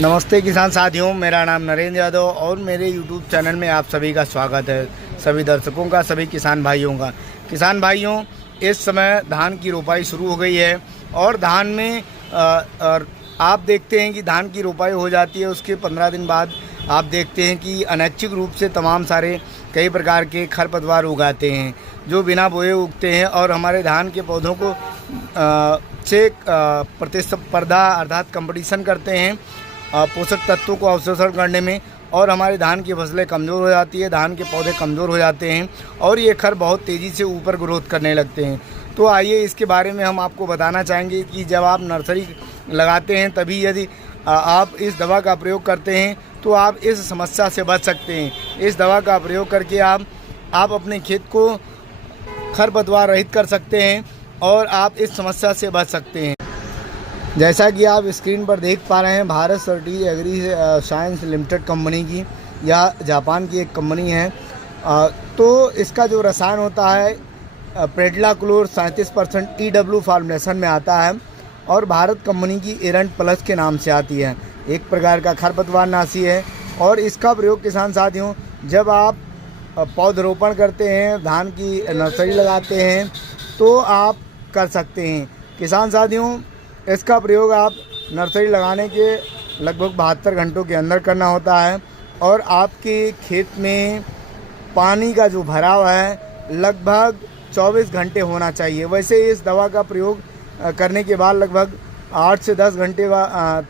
नमस्ते किसान साथियों, मेरा नाम नरेंद्र यादव और मेरे यूट्यूब चैनल में आप सभी का स्वागत है। सभी दर्शकों का, सभी किसान भाइयों का। किसान भाइयों, इस समय धान की रोपाई शुरू हो गई है और धान में आप देखते हैं कि धान की रोपाई हो जाती है, उसके 15 दिन बाद आप देखते हैं कि अनैच्छिक रूप से तमाम सारे कई प्रकार के खरपतवार उगाते हैं जो बिना बोए उगते हैं और हमारे धान के पौधों को से प्रतिस्पर्धा अर्थात कंपटीशन करते हैं पोषक तत्वों को अवशोषण करने में, और हमारे धान की फसलें कमज़ोर हो जाती है, धान के पौधे कमज़ोर हो जाते हैं और ये खर बहुत तेज़ी से ऊपर ग्रोथ करने लगते हैं। तो आइए इसके बारे में हम आपको बताना चाहेंगे कि जब आप नर्सरी लगाते हैं तभी यदि आप इस दवा का प्रयोग करते हैं तो आप इस समस्या से बच सकते हैं। इस दवा का प्रयोग करके आप अपने खेत को खरपतवार रहित कर सकते हैं और आप इस समस्या से बच सकते हैं। जैसा कि आप स्क्रीन पर देख पा रहे हैं, Bharat Certis agri science limited company की, यह जापान की एक कंपनी है। तो इसका जो रसायन होता है प्रेडलाक्लोर 37% EW फॉर्मुलेशन में आता है और भारत कंपनी की एरंट प्लस के नाम से आती है। एक प्रकार का खरपतवार नाशी है और इसका प्रयोग किसान साथियों जब आप पौधरोपण करते हैं, धान की नर्सरी लगाते हैं तो आप कर सकते हैं। किसान साथियों, इसका प्रयोग आप नर्सरी लगाने के लगभग 72 घंटों के अंदर करना होता है और आपके खेत में पानी का जो भराव है लगभग 24 घंटे होना चाहिए। वैसे इस दवा का प्रयोग करने के बाद लगभग 8 से 10 घंटे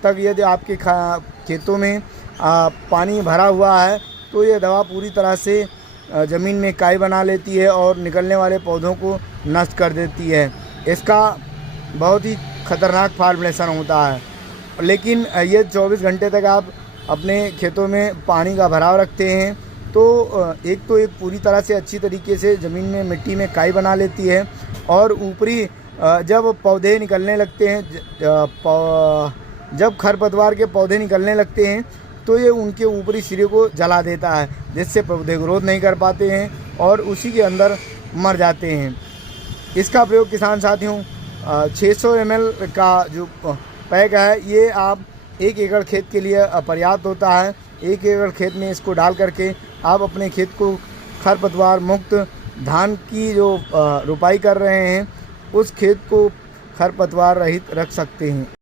तक यदि आपके खेतों में पानी भरा हुआ है तो ये दवा पूरी तरह से ज़मीन में काई बना लेती है और निकलने वाले पौधों को नष्ट कर देती है। इसका बहुत ही खतरनाक फॉर्मुलेशन होता है, लेकिन ये 24 घंटे तक आप अपने खेतों में पानी का भराव रखते हैं तो एक पूरी तरह से अच्छी तरीके से ज़मीन में मिट्टी में काई बना लेती है और ऊपरी जब पौधे निकलने लगते हैं, जब खरपतवार के पौधे निकलने लगते हैं तो ये उनके ऊपरी सिरे को जला देता है, जिससे पौधे ग्रोथ नहीं कर पाते हैं और उसी के अंदर मर जाते हैं। इसका प्रयोग किसान साथियों 600 ml का जो पैक है ये आप 1 एकड़ खेत के लिए पर्याप्त होता है। 1 एकड़ खेत में इसको डाल करके आप अपने खेत को खरपतवार मुक्त धान की जो रोपाई कर रहे हैं उस खेत को खरपतवार रहित रख सकते हैं।